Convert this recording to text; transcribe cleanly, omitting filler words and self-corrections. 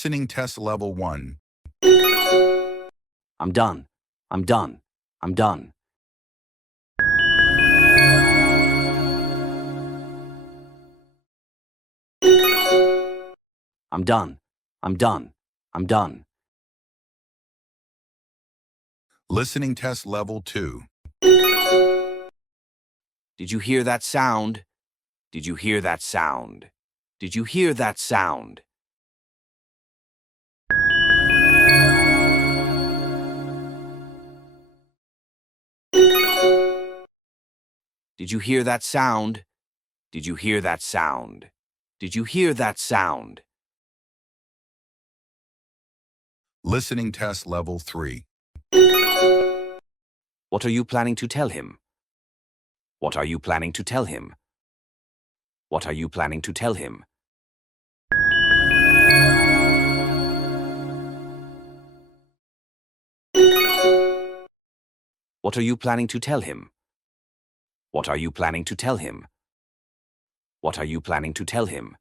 Listening test level 1. I'm done. I'm done. I'm done. I'm done. I'm done. I'm done. Listening test level 2. Did you hear that sound? Did you hear that sound? Did you hear that sound? Did you hear that sound? Did you hear that sound? Did you hear that sound? Listening test level 3. What are you planning to tell him? What are you planning to tell him? What are you planning to tell him? What are you planning to tell him? What are you planning to tell him? What are you planning to tell him?